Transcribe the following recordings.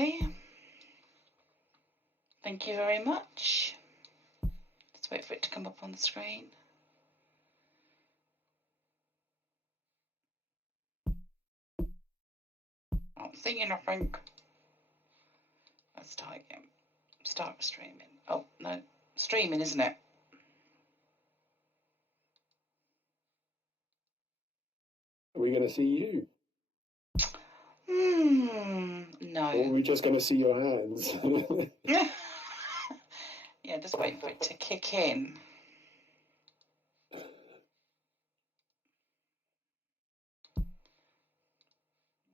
Okay. Thank you very much. Let's wait for it to come up on the screen. I'm thinking, I think. Let's try again. Start streaming. Oh, no. Streaming, isn't it? Are we going to see you? No. Or are we just going to see your hands? Yeah, just wait for it to kick in.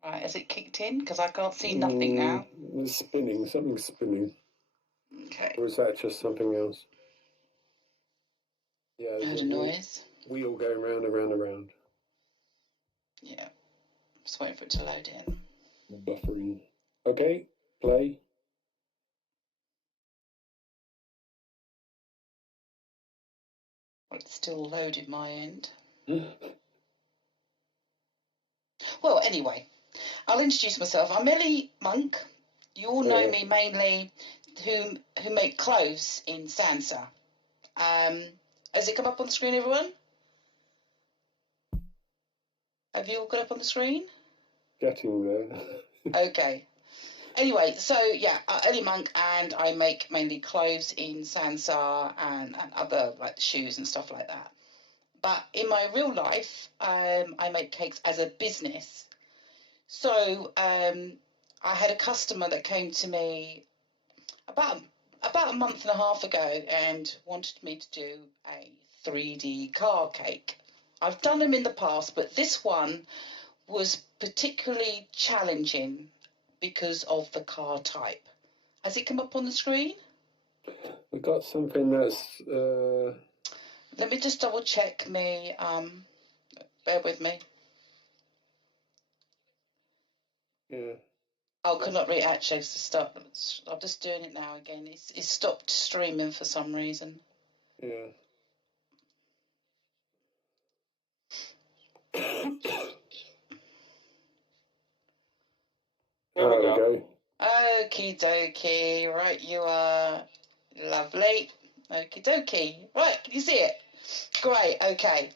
Right, has it kicked in? Because I can't see nothing now. It's spinning. Something's spinning. Okay. Or is that just something else? Yeah. I heard a noise. Wheel going round and round and round. Yeah. Just waiting for it to load in. Buffering. Okay, play. Well, it's still loading my end. Well, anyway, I'll introduce myself. I'm Ellie Monk. You all know me mainly who make clothes in Sansar. Has it come up on the screen, everyone? Have you all got up on the screen? Getting there. Okay. Anyway, so yeah, Ellie Monk, and I make mainly clothes in Sansar and other like shoes and stuff like that. But in my real life, I make cakes as a business. So I had a customer that came to me about a month and a half ago and wanted me to do a 3D car cake. I've done them in the past, but this one was particularly challenging because of the car type. Has it come up on the screen? We've got something that's... Let me just double check me. Bear with me. Yeah. Oh, could not read actually. Stop. I'm just doing it now again. It's stopped streaming for some reason. Yeah. There we go. Okie dokie. Right, you are lovely. Okie dokie. Right, can you see it? Great. Okay.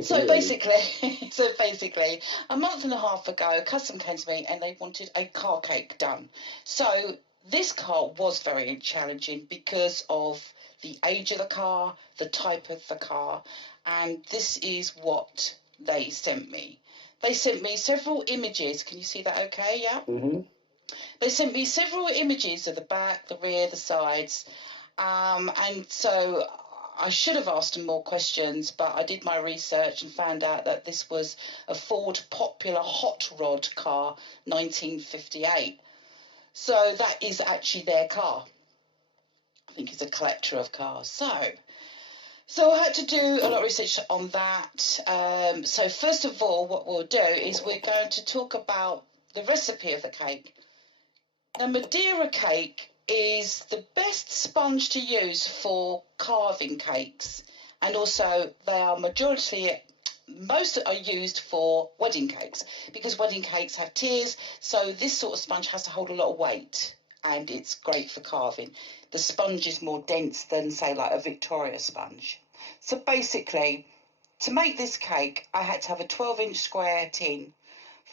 So basically, a month and a half ago, a customer came to me and they wanted a car cake done. So this car was very challenging because of the age of the car, the type of the car, and this is what they sent me. They sent me several images. Can you see that okay? Yeah? Mm-hmm. They sent me several images of the back, the rear, the sides, and so I should have asked them more questions, but I did my research and found out that this was a Ford Popular Hot Rod car, 1958. So that is actually their car. I think it's a collector of cars. So I had to do a lot of research on that. So first of all, what we'll do is we're going to talk about the recipe of the cake. Now, Madeira cake is the best sponge to use for carving cakes, and also most are used for wedding cakes, because wedding cakes have tiers, so this sort of sponge has to hold a lot of weight, and it's great for carving. The sponge is more dense than, say, like a Victoria sponge. So basically, to make this cake, I had to have a 12-inch square tin,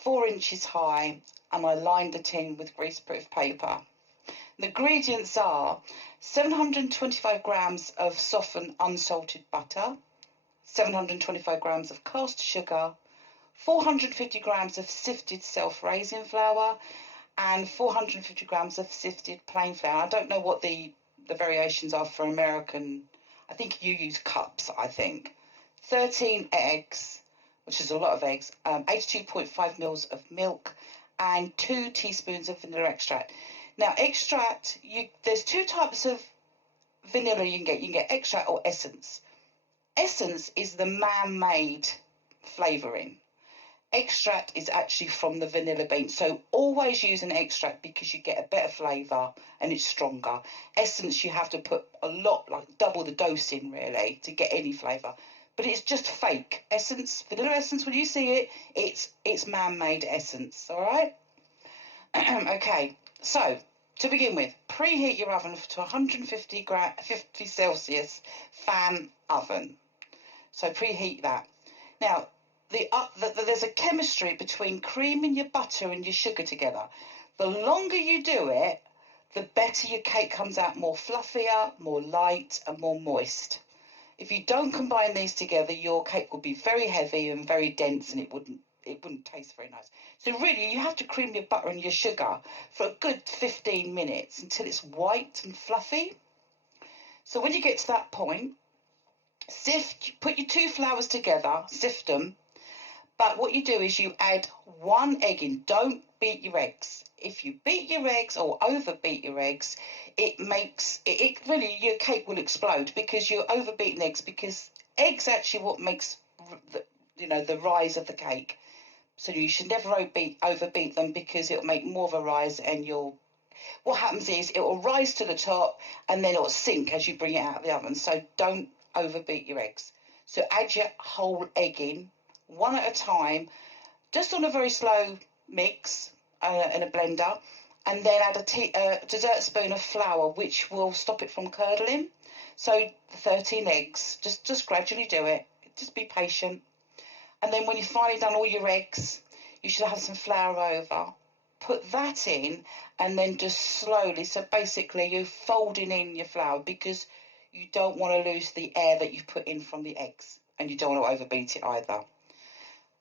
4 inches high, and I lined the tin with greaseproof paper. The ingredients are 725 grams of softened unsalted butter, 725 grams of caster sugar, 450 grams of sifted self-raising flour, and 450 grams of sifted plain flour. I don't know what the variations are for American. I think you use cups, I think. 13 eggs, which is a lot of eggs, 82.5 mils of milk, and 2 teaspoons of vanilla extract. Now, extract, there's 2 types of vanilla you can get. You can get extract or essence. Essence is the man-made flavouring. Extract is actually from the vanilla bean. So always use an extract because you get a better flavour and it's stronger. Essence, you have to put a lot, like double the dose in really to get any flavour. But it's just fake essence, vanilla essence. When you see it, it's man-made essence. All right. Okay. So, to begin with, preheat your oven to 150 50 Celsius fan oven. So preheat that. Now, there's a chemistry between creaming your butter and your sugar together. The longer you do it, the better your cake comes out, more fluffier, more light, and more moist. If you don't combine these together, your cake will be very heavy and very dense, and it wouldn't taste very nice. So really, you have to cream your butter and your sugar for a good 15 minutes until it's white and fluffy. So when you get to that point, put your 2 flours together, sift them. But what you do is you add 1 egg in. Don't beat your eggs. If you beat your eggs or overbeat your eggs, it really, your cake will explode because you're overbeating eggs, because eggs actually what makes the rise of the cake. So you should never overbeat them, because it'll make more of a rise, and what happens is it will rise to the top and then it will sink as you bring it out of the oven. So don't overbeat your eggs. So add your whole egg in, one at a time, just on a very slow mix in a blender, and then add a dessert spoon of flour, which will stop it from curdling. So 13 eggs, just gradually do it. Just be patient. And then when you've finally done all your eggs, you should have some flour over. Put that in, and then just slowly, so basically you're folding in your flour, because you don't want to lose the air that you've put in from the eggs, and you don't want to overbeat it either.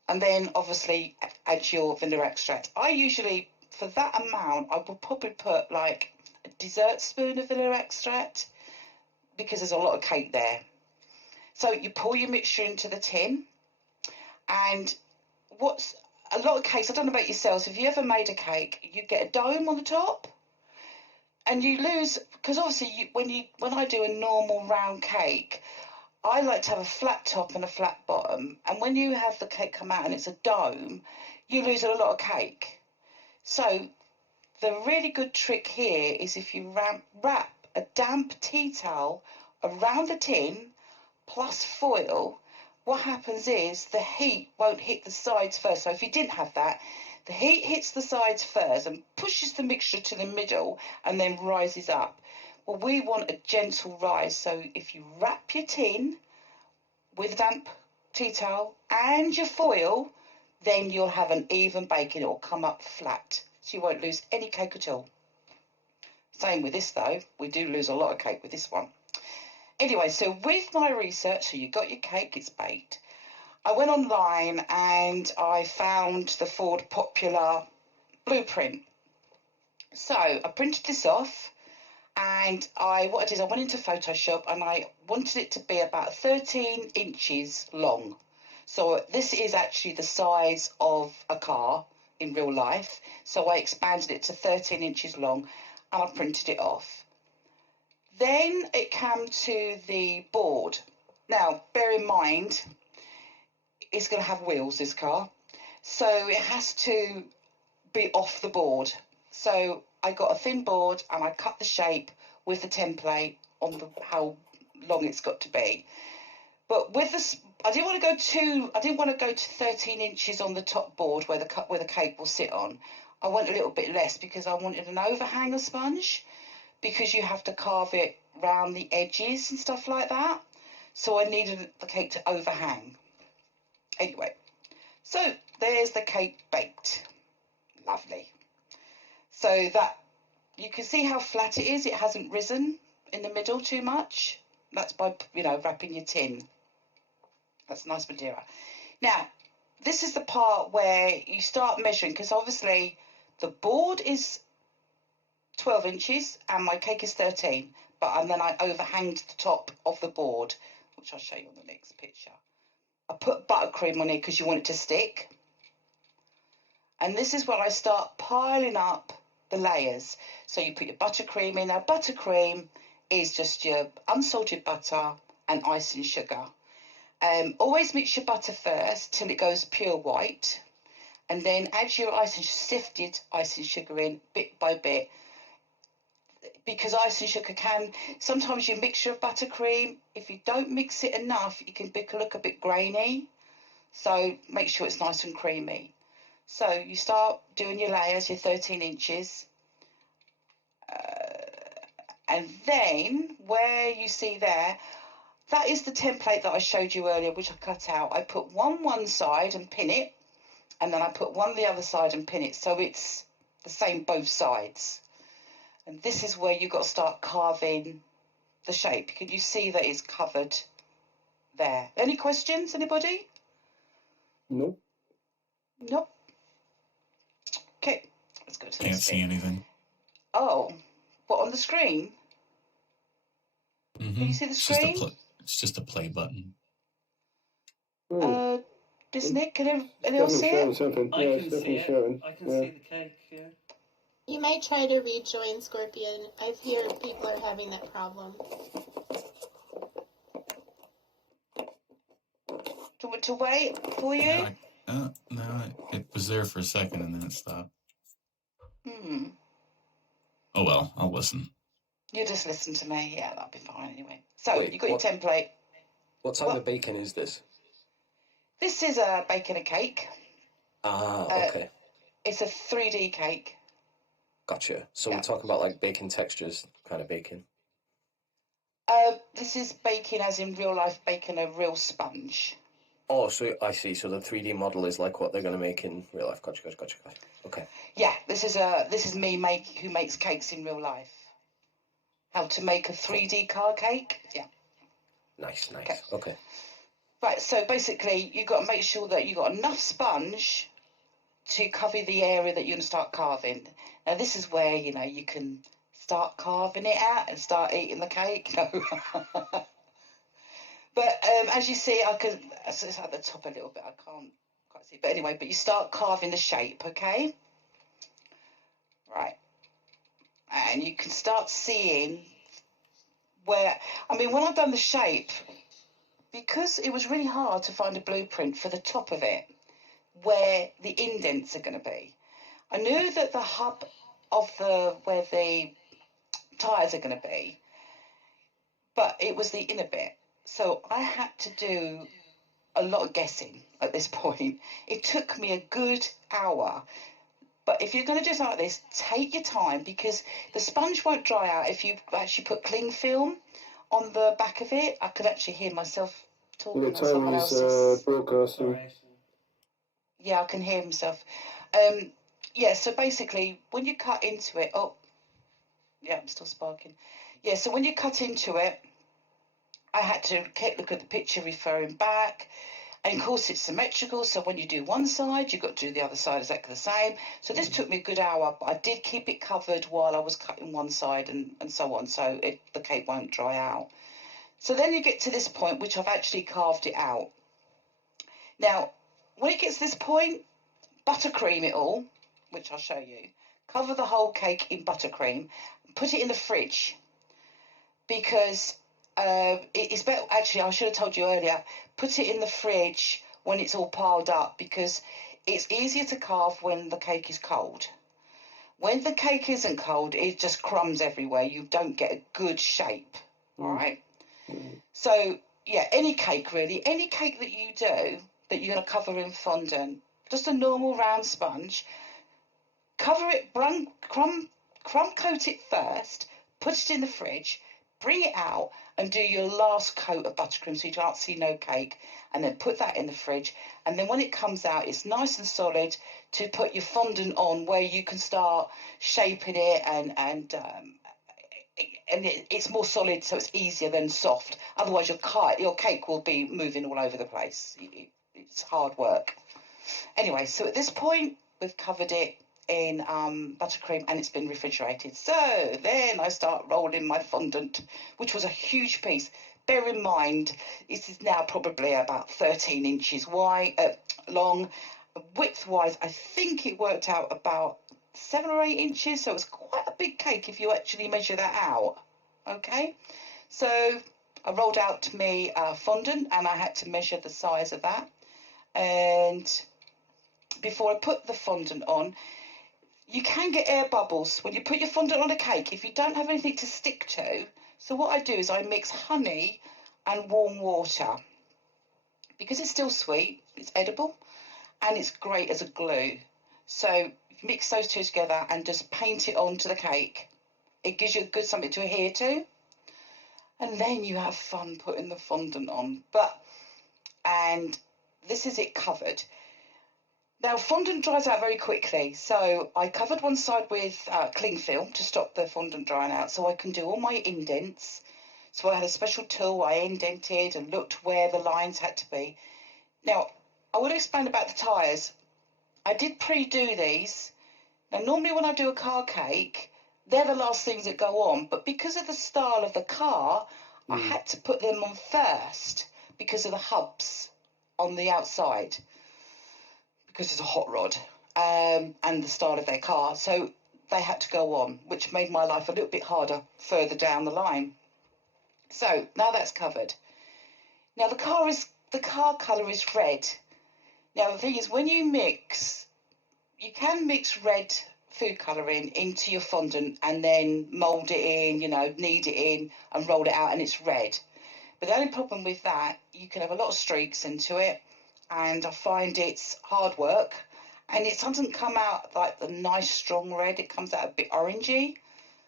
And then obviously add your vanilla extract. I usually, for that amount, I will probably put like a dessert spoon of vanilla extract, because there's a lot of cake there. So you pour your mixture into the tin, and what's a lot of cakes, I don't know about yourselves, if you ever made a cake, you get a dome on the top, and you lose, because obviously when I do a normal round cake, I like to have a flat top and a flat bottom, and when you have the cake come out and it's a dome, you lose a lot of cake. So the really good trick here is if you wrap a damp tea towel around the tin plus foil, what happens is the heat won't hit the sides first. So if you didn't have that, the heat hits the sides first and pushes the mixture to the middle and then rises up. Well, we want a gentle rise. So if you wrap your tin with a damp tea towel and your foil, then you'll have an even baking. It will come up flat, so you won't lose any cake at all. Same with this though. We do lose a lot of cake with this one. Anyway, so with my research, so you got your cake, it's baked. I went online and I found the Ford Popular blueprint. So I printed this off, and what I did, I went into Photoshop and I wanted it to be about 13 inches long. So this is actually the size of a car in real life. So I expanded it to 13 inches long and I printed it off. Then it came to the board. Now, bear in mind, it's going to have wheels, this car. So it has to be off the board. So I got a thin board and I cut the shape with the template on how long it's got to be. But with this, I didn't want to go to 13 inches on the top board where the cake will sit on. I went a little bit less because I wanted an overhang of sponge, because you have to carve it round the edges and stuff like that. So I needed the cake to overhang. Anyway, so there's the cake baked. Lovely. So that, you can see how flat it is. It hasn't risen in the middle too much. That's by, wrapping your tin. That's nice Madeira. Now, this is the part where you start measuring, because obviously the board is 12 inches and my cake is 13, and then I overhanged the top of the board, which I'll show you on the next picture. I put buttercream on it because you want it to stick. And this is where I start piling up the layers. So you put your buttercream in. Now, buttercream is just your unsalted butter and icing sugar. Always mix your butter first till it goes pure white, and then add your sifted icing sugar in bit by bit, because icing sugar sometimes your mixture of buttercream, if you don't mix it enough, it can look a bit grainy. So make sure it's nice and creamy. So you start doing your layers, your 13 inches, And then where you see there, that is the template that I showed you earlier, which I cut out. I put one side and pin it, and then I put one the other side and pin it, so it's the same both sides. And this is where you've got to start carving the shape. Can you see that it's covered there? Any questions, anybody? Nope. Nope. Okay, let's go to the Can't next see bit. anything. Oh, what, on the screen? Mm-hmm. Can you see the screen? It's just a play button. Does Nick, can anyone Definitely see showing it? something. I Yeah, can it's definitely see it. showing. I can Yeah. see the cake, yeah. You may try to rejoin Scorpion. I hear people are having that problem. To wait for you? No, it was there for a second and then it stopped. Oh well, I'll listen. You just listen to me. Yeah, that'll be fine anyway. So, Wait, you got your template. What type of bacon is this? This is a bacon and cake. Ah, okay. It's a 3D cake. Gotcha. So Yeah. we're talking about like bacon textures kind of bacon. This is bacon as in real life bacon, a real sponge. Oh, so I see. So the 3D model is like what they're going to make in real life. Gotcha. Okay. Yeah, this is me who makes cakes in real life. How to make a 3D car cake? Yeah. Nice. Okay. Right, so basically you've got to make sure that you've got enough sponge to cover the area that you're going to start carving. Now this is where, you can start carving it out and start eating the cake. No. But as you see, it's at the top a little bit, I can't quite see. But anyway, you start carving the shape, okay? Right. And you can start seeing when I've done the shape, because it was really hard to find a blueprint for the top of it, where the indents are going to be. I knew that the hub of where the tyres are going to be, but it was the inner bit. So I had to do a lot of guessing at this point. It took me a good hour. But if you're going to do something like this, take your time, because the sponge won't dry out if you actually put cling film on the back of it. I could actually hear myself talking on someone else's broadcasting. Yeah, I can hear himself. So basically, when you cut into it, I'm still sparking. Yeah, so when you cut into it, I had to look at the picture referring back. And of course, it's symmetrical, so when you do one side, you've got to do the other side exactly the same. So this took me a good hour, but I did keep it covered while I was cutting one side and so on, so the cake won't dry out. So then you get to this point, which I've actually carved it out. Now, when it gets to this point, buttercream it all, which I'll show you. Cover the whole cake in buttercream. Put it in the fridge, because it's better. Actually, I should have told you earlier. Put it in the fridge when it's all piled up, because it's easier to carve when the cake is cold. When the cake isn't cold, it just crumbs everywhere. You don't get a good shape. All right. So yeah, any cake really, any cake that you do that you're going to cover in fondant, just a normal round sponge. Cover it, crumb coat it first. Put it in the fridge. Bring it out and do your last coat of buttercream so you can't see no cake, and then put that in the fridge. And then when it comes out, it's nice and solid to put your fondant on, where you can start shaping it, and it's more solid, so it's easier than soft. Otherwise, your cake will be moving all over the place. It's hard work. Anyway, so at this point, we've covered it in buttercream and it's been refrigerated. So then I start rolling my fondant, which was a huge piece. Bear in mind, this is now probably about 13 inches long. Width-wise, I think it worked out about 7 or 8 inches, so it was quite a big cake if you actually measure that out. Okay, so I rolled out me fondant, and I had to measure the size of that. And before I put the fondant on, you can get air bubbles when you put your fondant on a cake if you don't have anything to stick to. So what I do is I mix honey and warm water, because it's still sweet, it's edible, and it's great as a glue. So mix those two together and just paint it onto the cake. It gives you a good something to adhere to. And then you have fun putting the fondant on. And this is it covered. Now, fondant dries out very quickly, so I covered one side with cling film to stop the fondant drying out, so I can do all my indents. So I had a special tool, I indented and looked where the lines had to be. Now, I want to explain about the tyres. I did pre-do these. Now, normally when I do a car cake, they're the last things that go on, but because of the style of the car, I had to put them on first because of the hubs on the outside, because it's a hot rod, and the style of their car. So they had to go on, which made my life a little bit harder further down the line. So now that's covered. Now the car colour is red. Now the thing is, when you mix, you can mix red food colouring into your fondant and then mould it in, knead it in and roll it out and it's red. But the only problem with that, you can have a lot of streaks into it, and I find it's hard work, and it doesn't come out like the nice strong red, it comes out a bit orangey.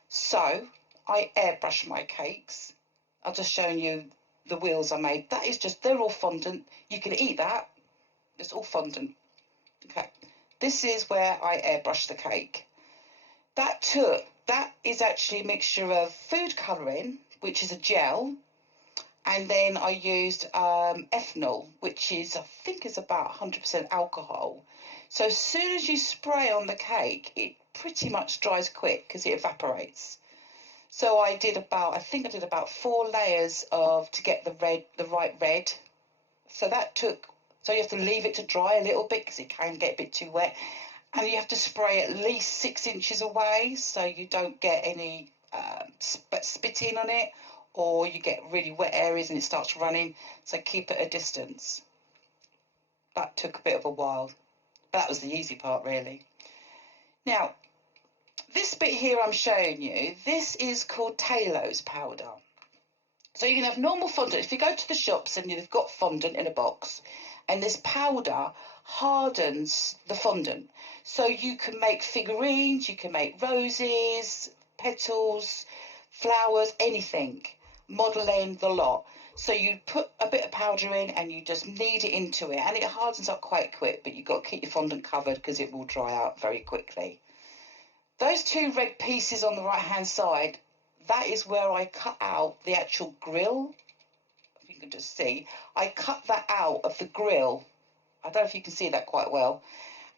So I airbrush my cakes. I've just shown you the wheels I made. That is just, they're all fondant. You can eat that. It's all fondant. Okay. This is where I airbrush the cake. That is actually a mixture of food colouring, which is a gel, and then I used ethanol, which is, I think, is about 100% alcohol. So as soon as you spray on the cake, it pretty much dries quick because it evaporates. So I did about 4 layers to get the right red. So you have to leave it to dry a little bit because it can get a bit too wet. And you have to spray at least 6 inches away so you don't get any spitting on it, or you get really wet areas and it starts running. So keep it at a distance. That took a bit of a while. But that was the easy part, really. Now, this bit here I'm showing you, this is called Talos powder. So you can have normal fondant. If you go to the shops and you've got fondant in a box, and this powder hardens the fondant. So you can make figurines, you can make roses, petals, flowers, anything, modelling the lot. So you put a bit of powder in and you just knead it into it, and it hardens up quite quick, but you've got to keep your fondant covered because it will dry out very quickly. Those 2 red pieces on the right hand side, that is where I cut out the actual grill. If you can just see, I cut that out of the grill. I don't know if you can see that quite well.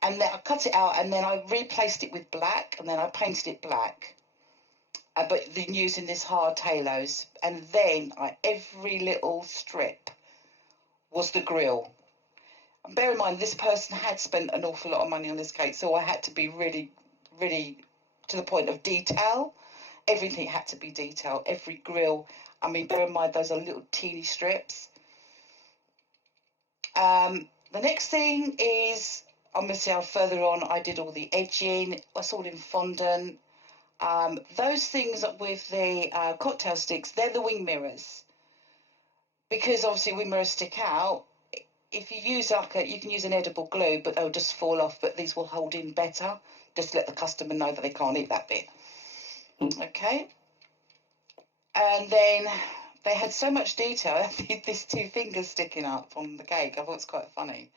And then I cut it out and then I replaced it with black, and then I painted it black. But then using this hard Talos, and then every little strip was the grill. And bear in mind, this person had spent an awful lot of money on this cake, so I had to be really, really to the point of detail. Everything had to be detailed, every grill. I mean, bear in mind, those are little teeny strips. The next thing is, obviously, further on, I did all the edging. That's all in fondant. Those things with the cocktail sticks, they're the wing mirrors. Because obviously wing mirrors stick out. If you use you can use an edible glue, but they'll just fall off, but these will hold in better. Just let the customer know that they can't eat that bit. Okay. And then they had so much detail. These 2 fingers sticking up on the cake. I thought it was quite funny.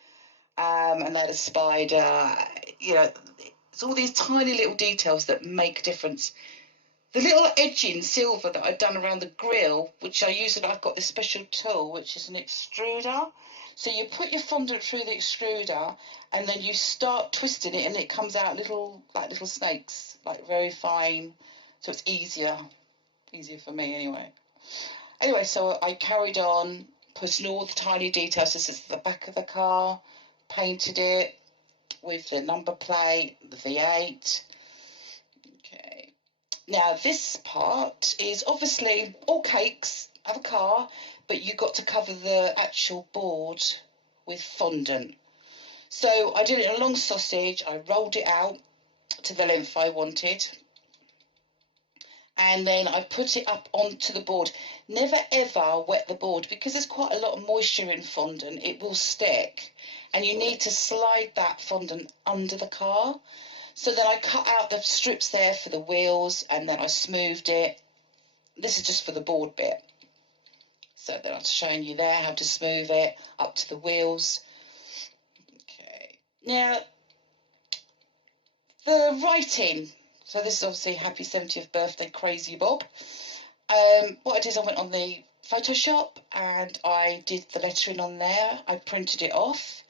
And they had a spider. It's all these tiny little details that make a difference. The little edging silver that I'd done around the grill, which I use, I've got this special tool, which is an extruder. So you put your fondant through the extruder, and then you start twisting it, and it comes out little snakes, like very fine. So it's easier for me anyway. Anyway, so I carried on putting all the tiny details. This is the back of the car, painted it with the number plate, the V8. Okay. Now this part is obviously all cakes have a car, but you've got to cover the actual board with fondant. So I did it in a long sausage. I rolled it out to the length I wanted. And then I put it up onto the board. Never ever wet the board because there's quite a lot of moisture in fondant. It will stick. And you need to slide that fondant under the car. So then I cut out the strips there for the wheels, and then I smoothed it. This is just for the board bit. So then I'm showing you there how to smooth it up to the wheels. Okay. Now, the writing. So this is obviously happy 70th birthday, Crazy Bob. What I did is I went on the Photoshop and I did the lettering on there. I printed it off.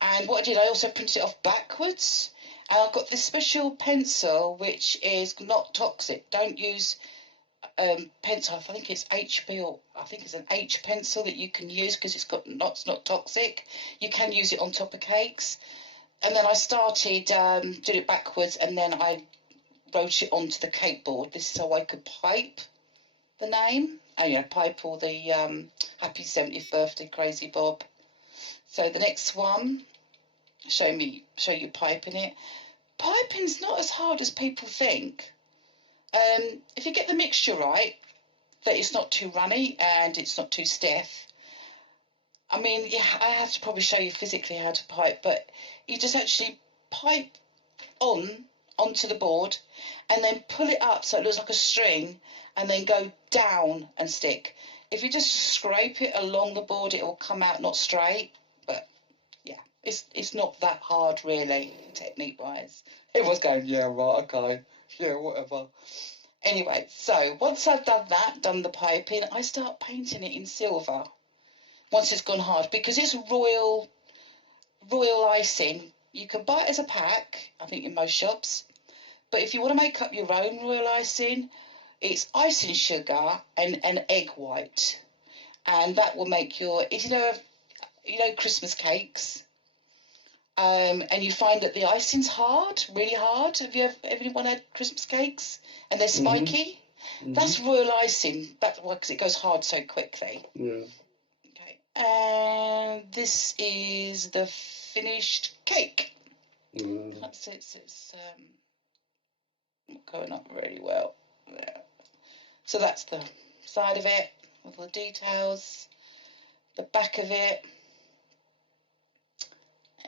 And what I did, I also printed it off backwards. And I've got this special pencil which is not toxic. Don't use pencil. I think it's HB, or I think it's an H pencil that you can use because it's not toxic. You can use it on top of cakes. And then I started did it backwards, and then I wrote it onto the cake board. This is how I could pipe the name. Pipe all the happy 70th birthday, Crazy Bob. So the next one, show you piping it. Piping's not as hard as people think. If you get the mixture right, that it's not too runny and it's not too stiff. I mean, yeah, I have to probably show you physically how to pipe, but you just actually pipe onto the board and then pull it up so it looks like a string and then go down and stick. If you just scrape it along the board, it will come out not straight, but yeah, it's not that hard really, technique-wise. Everyone's going, yeah, right, okay, yeah, whatever. Anyway, so once I've done the piping, I start painting it in silver once it's gone hard, because it's royal icing. You can buy it as a pack, I think, in most shops. But if you want to make up your own royal icing, it's icing sugar and an egg white. And that will make your, Christmas cakes. And you find that the icing's hard, really hard. Have you anyone had Christmas cakes and they're spiky? Mm-hmm. That's royal icing. That's why, because it goes hard so quickly. Yeah. Okay. And this is the finished cake. That's it. It's going up really well. Yeah. So that's the side of it with all the details. The back of it.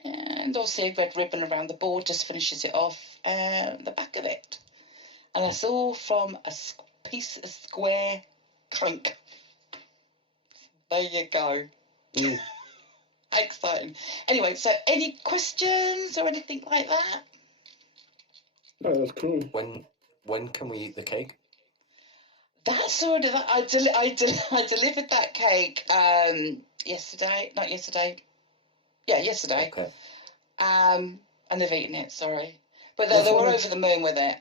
And obviously a red ribbon around the board just finishes it off, and the back of it. And that's all from a piece of square clink. There you go. Exciting. Anyway, so any questions or anything like that? Oh, that's cool. When can we eat the cake? That's sort of, I delivered that cake yesterday. Yeah, yesterday. Okay. And they've eaten it, sorry. But they were over the moon with it.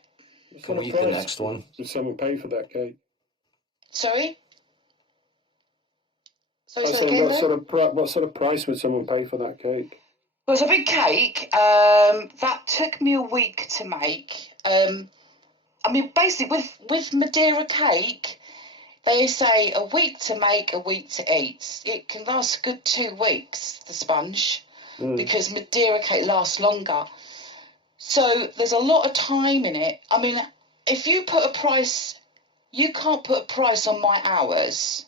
Can we eat the next one? Did someone pay for that cake? Sorry? What sort of price would someone pay for that cake? Well, it's a big cake. That took me a week to make. I mean, basically, with Madeira cake, they say a week to make, a week to eat. It can last a good 2 weeks, the sponge, because Madeira cake lasts longer. So there's a lot of time in it. I mean, if you put a price, you can't put a price on my hours.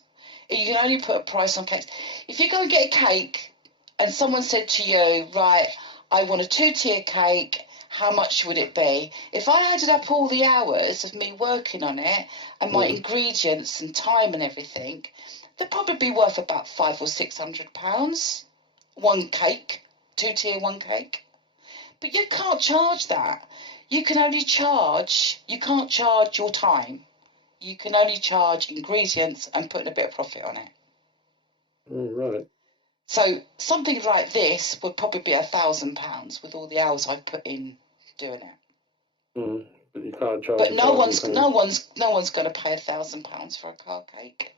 You can only put a price on cakes. If you go and get a cake and someone said to you, right, I want a 2-tier cake, how much would it be? If I added up all the hours of me working on it and my ingredients and time and everything, they'd probably be worth about £500 or £600. One cake, 2-tier one cake. But you can't charge that. You can't charge your time. You can only charge ingredients and putting a bit of profit on it. Right. So something like this would probably be £1,000 with all the hours I've put in doing it. But you can't charge. But no one's going to pay £1,000 for a car cake.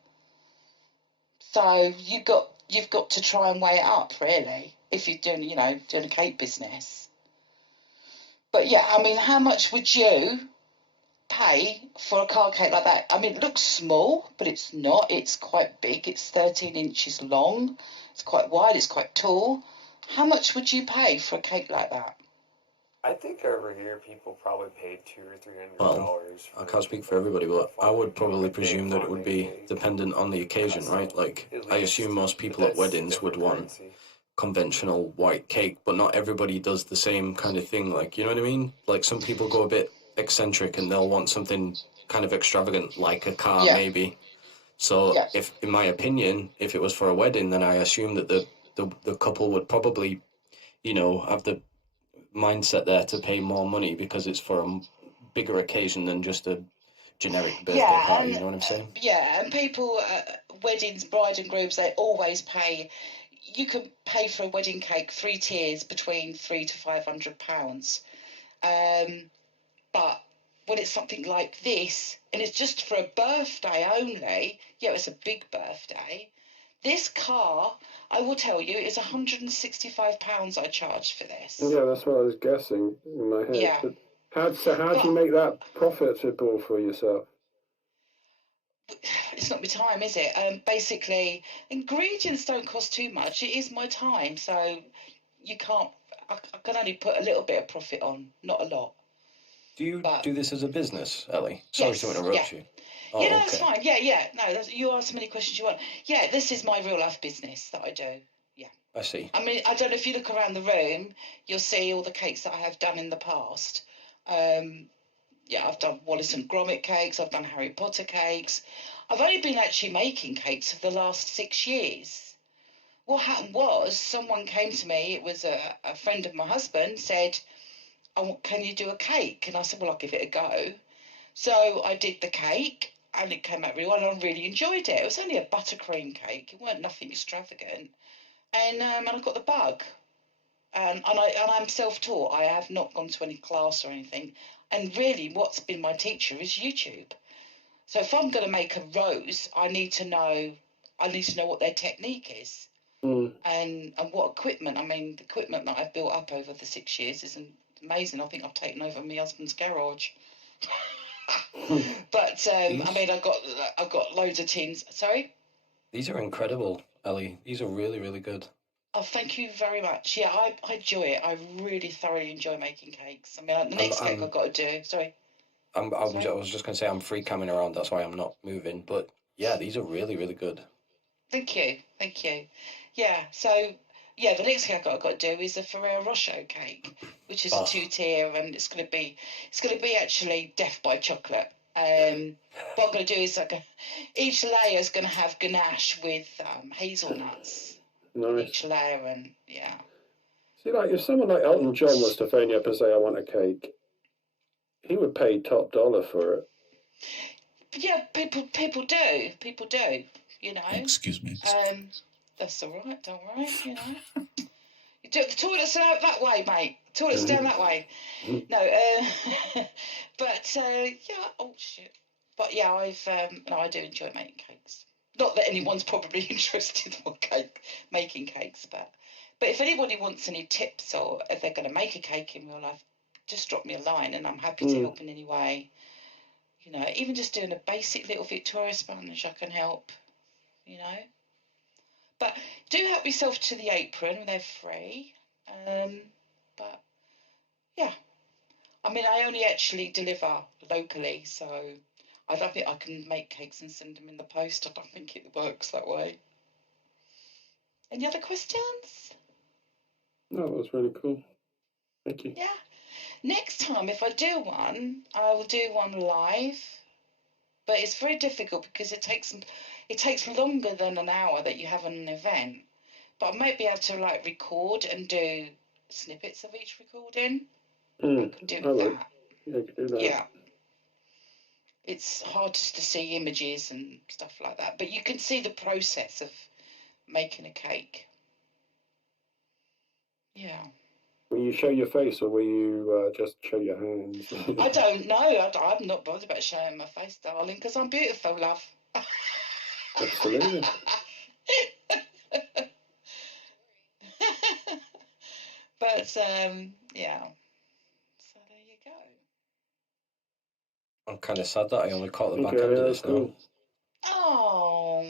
So you've got to try and weigh it up, really, if you're doing a cake business. But yeah, I mean, how much would you pay for a car cake like that? I mean, it looks small, but it's not. It's quite big. It's 13 inches long. It's quite wide. It's quite tall. How much would you pay for a cake like that? I think over here people probably paid $200 or $300. Well, I can't speak for everybody, but I would probably presume that it would be dependent on the occasion, right? Like, I assume most people at weddings would want conventional white cake, but not everybody does the same kind of thing. Like, you know what I mean? Like, some people go a bit eccentric and they'll want something kind of extravagant, like a car, Yeah. maybe. So, Yeah. if, in my opinion, if it was for a wedding, then I assume that the couple would probably, you know, have the mindset there to pay more money because it's for a bigger occasion than just a generic birthday Yeah, party. and You know what I'm saying? and people, weddings, bride and grooms, they always pay. You can pay for a wedding cake 3 tiers between £300 to £500. But when it's something like this, and it's just for a birthday only, yeah, it's a big birthday. This car, I will tell you, is £165 I charged for this. Yeah, that's what I was guessing in my head. Yeah. But how do you make that profitable for yourself? It's not my time, is it? Basically, ingredients don't cost too much. It is my time, so you can't. I can only put a little bit of profit on, not a lot. Do you But do this as a business, Ellie? Sorry to yes, interrupt you. yeah, Oh, no, that's okay. fine. Yeah. No, you ask so many questions you want. Yeah, this is my real life business that I do. Yeah. I see. I mean, I don't know if you look around the room, you'll see all the cakes that I have done in the past. Yeah, I've done Wallace and Gromit cakes. I've done Harry Potter cakes. I've only been actually making cakes for the last 6 years. What happened was someone came to me. It was a friend of my husband said, "Can you do a cake?" And I said, "Well, I'll give it a go." So I did the cake, and it came out really well. And I really enjoyed it. It was only a buttercream cake. It weren't nothing extravagant, and I got the bug. And I'm self-taught. I have not gone to any class or anything. And really, what's been my teacher is YouTube. So if I'm going to make a rose, I need to know what their technique is, and what equipment. I mean, the equipment that I've built up over the 6 years is amazing. I think I've taken over my husband's garage. But I mean, I've got loads of tins. Sorry. These are incredible, Ellie. These are really, really good. Oh, thank you very much. Yeah, I enjoy it. I really thoroughly enjoy making cakes. I mean, the next cake I've got to do. Sorry. I was just going to say I'm free coming around. That's why I'm not moving. But yeah, these are really, really good. Thank you. Yeah. So yeah, the next cake I've got to do is a Ferrero Rocher cake, which is a 2-tier, and it's going to be actually death by chocolate. What I'm going to do is each layer is going to have ganache with hazelnuts on Nice. each layer, and yeah. See, like if someone like Elton John was to phone you up and say, "I want a cake," he would pay top dollar for it. Yeah, people do, you know. Excuse me. That's all right. Don't worry, you know. The toilet's out that way, mate. The toilet's down that way. No, but yeah. Oh shit. But yeah, I do enjoy making cakes. Not that anyone's probably interested in making cakes, but if anybody wants any tips or if they're going to make a cake in real life, just drop me a line, and I'm happy to help in any way. You know, even just doing a basic little Victoria sponge, I can help. You know. But do help yourself to the apron; they're free. But yeah, I mean, I only actually deliver locally, so I don't think I can make cakes and send them in the post. I don't think it works that way. Any other questions? No, that was really cool. Thank you. Yeah. Next time, if I do one, I will do one live. But it's very difficult because it takes longer than an hour that you have an event. But I might be able to record and do snippets of each recording. I could do that. Yeah, you could do that. Yeah. It's hard just to see images and stuff like that, but you can see the process of making a cake. Yeah. Will you show your face or will you just show your hands? I don't know. I'm not bothered about showing my face, darling, because I'm beautiful, love. Absolutely. But yeah. So there you go. I'm kind of sad that I only caught the back Okay, end of yeah, this that's cool. Oh.